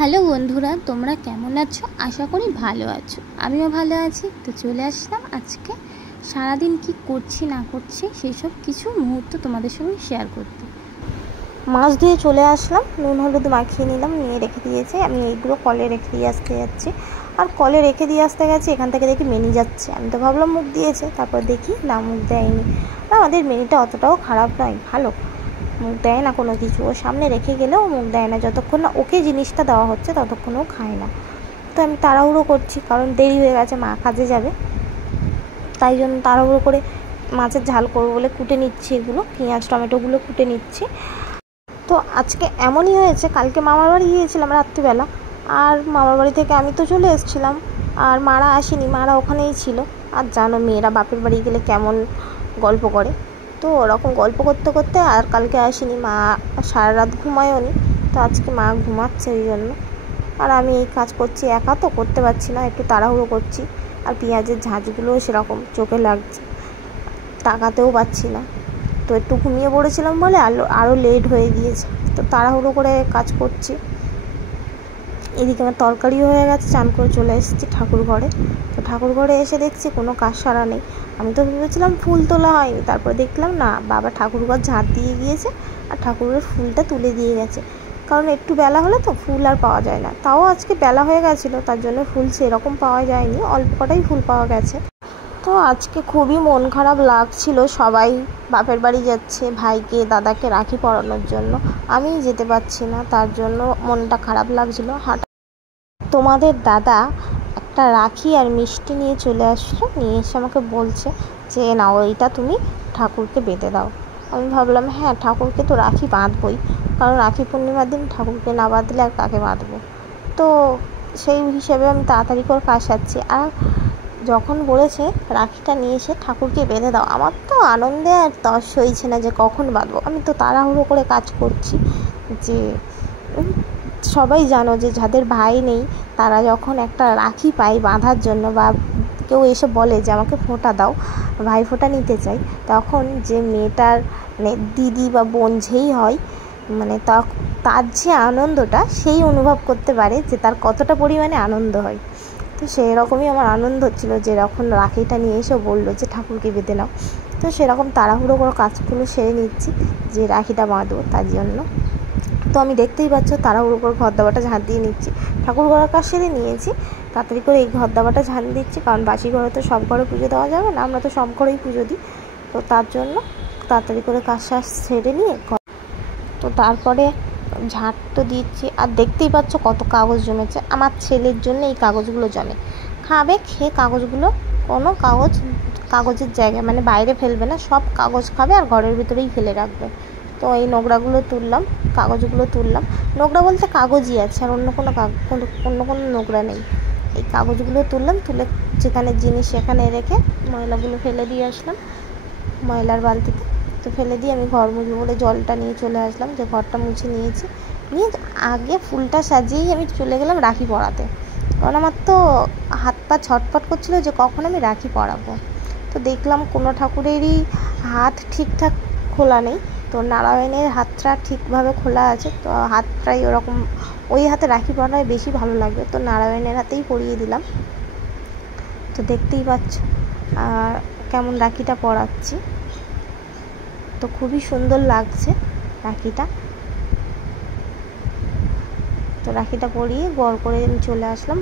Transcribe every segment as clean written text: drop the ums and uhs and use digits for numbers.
Hello বন্ধুরা, তোমরা কেমন আছো? আশা করি ভালো আছো। আমিও ভালো আছি। তো চলে আসলাম আজকে সারাদিন কি করছি না করছি সেই সব কিছু মুহূর্ত তোমাদের সঙ্গে শেয়ার করতে। মাছ ধুয়ে চলে আসলাম, নুন হলুদ মাখিয়ে নিলাম, নিয়ে রেখে দিয়েছি। আমি এইগুলো কলে রেখে দিয়ে আসতে যাচ্ছি। আর কলে রেখে দিয়ে আসতে গেছি, এখান থেকে দেখি মেনি যাচ্ছে। আমি তো ভাবলাম মুখ দিয়েছে, তারপর দেখি না, মুখ দেয়নি। আমাদের মেনিটা অতটাও খারাপ নয়, ভালো। মুখ দেয় না কোনো কিছু, ও সামনে রেখে গেলেও মুখ দেয় না। যতক্ষণ না ওকে জিনিসটা দেওয়া হচ্ছে ততক্ষণও খায় না। তো আমি তাড়াহুড়ো করছি, কারণ দেরি হয়ে গেছে, মা কাজে যাবে। তাই জন্য তাড়াহুড়ো করে মাছের ঝাল করবো বলে কুটে নিচ্ছি, এগুলো পেঁয়াজ টমেটোগুলো কুটে নিচ্ছি। তো আজকে এমনই হয়েছে, কালকে মামার বাড়ি গিয়েছিলাম রাত্রিবেলা, আর মামার বাড়ি থেকে আমি তো চলে এসেছিলাম, আর মারা আসেনি, মারা ওখানেই ছিল। আর জানো মেয়েরা বাপের বাড়ি গেলে কেমন গল্প করে, তো ওরকম গল্প করতে করতে আর কালকে আসেনি। মা সারা রাত ঘুমায়ওনি, তো আজকে মা ঘুমাচ্ছে ওই জন্য। আর আমি এই কাজ করছি, একা তো করতে পারছি না, একটু তাড়াহুড়ো করছি। আর পেঁয়াজের ঝাঁঝগুলোও সেরকম চোখে লাগছে, তাকাতেও পাচ্ছি না। তো একটু ঘুমিয়ে পড়েছিলাম বলে আরও লেট হয়ে গিয়েছে, তো তাড়াহুড়ো করে কাজ করছি। এদিকে আমার তরকারিও হয়ে গেছে, চান করে চলে এসেছি ঠাকুর ঘরে। তো ঠাকুর ঘরে এসে দেখছি কোনো কাজ সারা নেই। আমি তো ভেবেছিলাম ফুল তোলা হয়নি, তারপরে দেখলাম না, বাবা ঠাকুর ঘর ঝাঁট দিয়ে গিয়েছে আর ঠাকুরের ফুলটা তুলে দিয়ে গেছে। কারণ একটু বেলা হলে তো ফুল আর পাওয়া যায় না। তাও আজকে বেলা হয়ে গেছিলো, তার জন্য ফুল সেরকম পাওয়া যায়নি, অল্প কটাই ফুল পাওয়া গেছে। তো আজকে খুবই মন খারাপ লাগছিল, সবাই বাপের বাড়ি যাচ্ছে ভাইকে দাদাকে রাখি পরানোর জন্য, আমি যেতে পারছি না, তার জন্য মনটা খারাপ লাগছিল। তোমাদের দাদা একটা রাখি আর মিষ্টি নিয়ে চলে আসলো, নিয়ে এসে আমাকে বলছে যে না, ওইটা তুমি ঠাকুরকে বেঁধে দাও। আমি ভাবলাম হ্যাঁ, ঠাকুরকে তো রাখি বাঁধবই, কারণ রাখি পূর্ণিমার দিন ঠাকুরকে না বাঁধলে আর কাকে বাঁধবো। তো সেই হিসেবে আমি তাড়াতাড়ি করে কাজ সারছি। আর যখন বলেছে রাখিটা নিয়ে এসে ঠাকুরকে বেঁধে দাও, আমার তো আনন্দে আর তর সইছে না যে কখন বাঁধবো। আমি তো তাড়াহুড়ো করে কাজ করছি। যে সবাই জানো যে যাদের ভাই নেই, তারা যখন একটা রাখি পায় বাঁধার জন্য, বা কেউ এসে বলে যে আমাকে ফোঁটা দাও, ভাই ফোঁটা নিতে চাই, তখন যে মেয়েটার মানে দিদি বা বোন যেই হয়, মানে তার যে আনন্দটা সেই অনুভব করতে পারে যে তার কতটা পরিমাণে আনন্দ হয়। তো সেই রকমই আমার আনন্দ হচ্ছিলো যে যখন রাখিটা নিয়ে এসে বললো যে ঠাকুরকে বেঁধে নাও। তো সেরকম তাড়াহুড়ো করে কাজগুলো সেরে নিচ্ছি যে রাখিটা বাঁধবো তার জন্য। তো আমি দেখতেই পাচ্ছ তাড়াহুড়ো করে ঘর দাবাটা ঝাঁট দিয়ে নিচ্ছি, ঠাকুর ঘরের কাজ সেরে নিয়েছি, তাড়াতাড়ি করে এই ঘর দাবাটা ঝাঁট দিচ্ছি, কারণ বাসি ঘরে তো সব ঘরে পুজো দেওয়া যাবে না, আমরা তো সব ঘরেই পুজো দিই। তো তার জন্য তাড়াতাড়ি করে কাজ সেরে নিয়ে তো তারপরে ঝাঁট তো দিচ্ছি। আর দেখতেই পাচ্ছ কত কাগজ জমেছে, আমার ছেলের জন্য এই কাগজগুলো জমে, খাবে, খেয়ে কাগজগুলো কোনো কাগজের জায়গায় মানে বাইরে ফেলবে না, সব কাগজ খাবে আর ঘরের ভিতরেই ফেলে রাখবে। তো এই নোংরাগুলো তুললাম, কাগজগুলো তুললাম, নোংরা বলতে কাগজই আছে, আর অন্য কোনো নোংরা নেই। এই কাগজগুলো তুললাম, তুলে যেখানে জিনিস সেখানে রেখে ময়লাগুলো ফেলে দিয়ে আসলাম ময়লার বালতিতে। তো ফেলে দিয়ে আমি ঘর মুছবো বলে জলটা নিয়ে চলে আসলাম, যে ঘরটা মুছে নিয়েছি। নিয়ে আগে ফুলটা সাজিয়েই আমি চলে গেলাম রাখি পরাতে, কারণ আমার তো হাত পা ছটফট করছিলো যে কখন আমি রাখি পরাবো। তো দেখলাম কোনো ঠাকুরেরই হাত ঠিকঠাক খোলা নেই, তো নারায়ণের হাতটা ঠিকভাবে খোলা আছে। তো হাতটাই ওরকম, ওই হাতে রাখি পরায় বেশি ভালো লাগবে, তো নারায়ণের হাতেই পরিয়ে দিলাম। তো দেখতেই পাচ্ছ আর কেমন রাখিটা পরাচ্ছি, তো খুবই সুন্দর লাগছে রাখিটা। তো রাখিটা পরিয়ে গড় করে আমি চলে আসলাম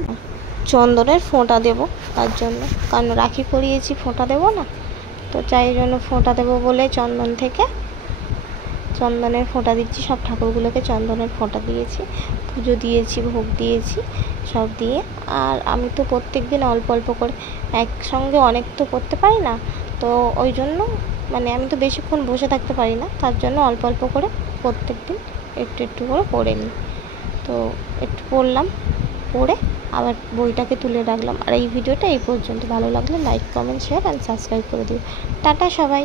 চন্দনের ফোঁটা দেব তার জন্য, কারণ রাখি পরিয়েছি, ফোঁটা দেবো না, তো চাই জন্য ফোঁটা দেবো বলে চন্দনের ফোঁটা দিচ্ছি। সব ঠাকুরগুলোকে চন্দনের ফোঁটা দিয়েছি, পুজো দিয়েছি, ভোগ দিয়েছি, সব দিয়ে। আর আমি তো প্রত্যেক দিন অল্প অল্প করে, একসঙ্গে অনেক তো করতে পারি না, তো ওই জন্য মানে আমি তো বেশিক্ষণ বসে থাকতে পারি না, তার জন্য অল্প অল্প করে প্রত্যেক দিন একটু একটু করে পড়ে নিই। তো একটু পড়লাম, পড়ে আবার বইটাকে তুলে রাখলাম। আর এই ভিডিওটা এই পর্যন্ত, ভালো লাগলে like comment share and subscribe করে দিও। টাটা সবাই।